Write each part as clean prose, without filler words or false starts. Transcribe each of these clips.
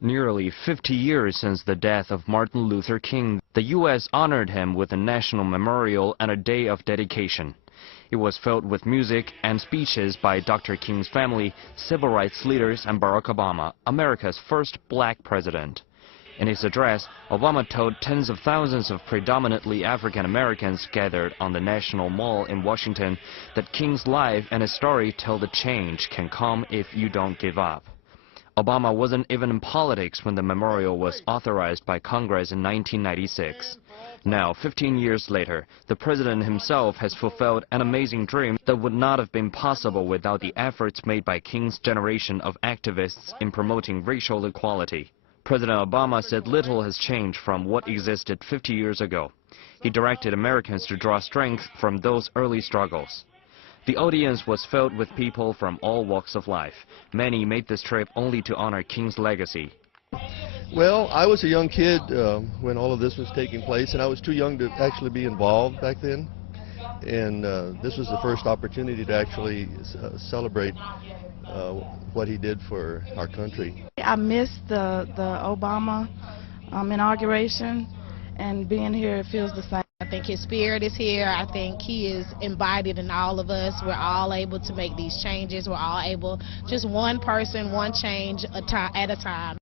Nearly 50 years since the death of Martin Luther King, the U.S. honored him with a national memorial and a day of dedication. It was filled with music and speeches by Dr. King's family, civil rights leaders, and Barack Obama, America's first black president. In his address, Obama told tens of thousands of predominantly African Americans gathered on the National Mall in Washington that King's life and his story tell the change can come if you don't give up. Obama wasn't even in politics when the memorial was authorized by Congress in 1996. Now, 15 years later, the president himself has fulfilled an amazing dream that would not have been possible without the efforts made by King's generation of activists in promoting racial equality. President Obama said little has changed from what existed 50 years ago. He directed Americans to draw strength from those early struggles. The audience was filled with people from all walks of life. Many made this trip only to honor King's legacy. Well, I was a young kid when all of this was taking place, and I was too young to actually be involved back then. And this was the first opportunity to actually celebrate what he did for our country. I missed the Obama inauguration, and being here, it feels the same. I think his spirit is here. I think he is embodied in all of us. We're all able to make these changes. We're all able, just one person, one change at a time.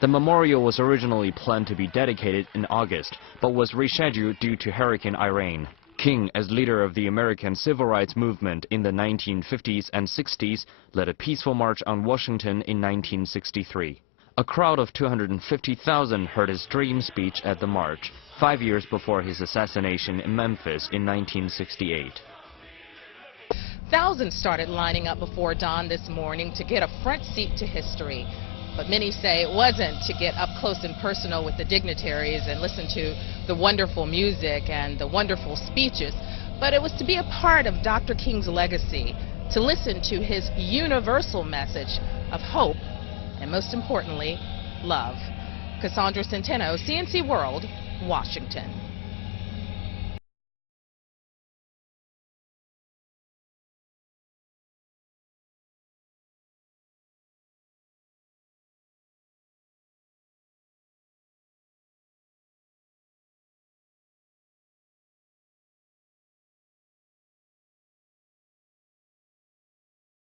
The memorial was originally planned to be dedicated in August, but was rescheduled due to Hurricane Irene. King, as leader of the American civil rights movement in the 1950s and 60s, led a peaceful march on Washington in 1963. A crowd of 250,000 heard his dream speech at the march, 5 years before his assassination in Memphis in 1968. Thousands started lining up before dawn this morning to get a front seat to history. But many say it wasn't to get up close and personal with the dignitaries and listen to the wonderful music and the wonderful speeches, but it was to be a part of Dr. King's legacy, to listen to his universal message of hope and, most importantly, love. Cassandra Centeno, CNC World, Washington.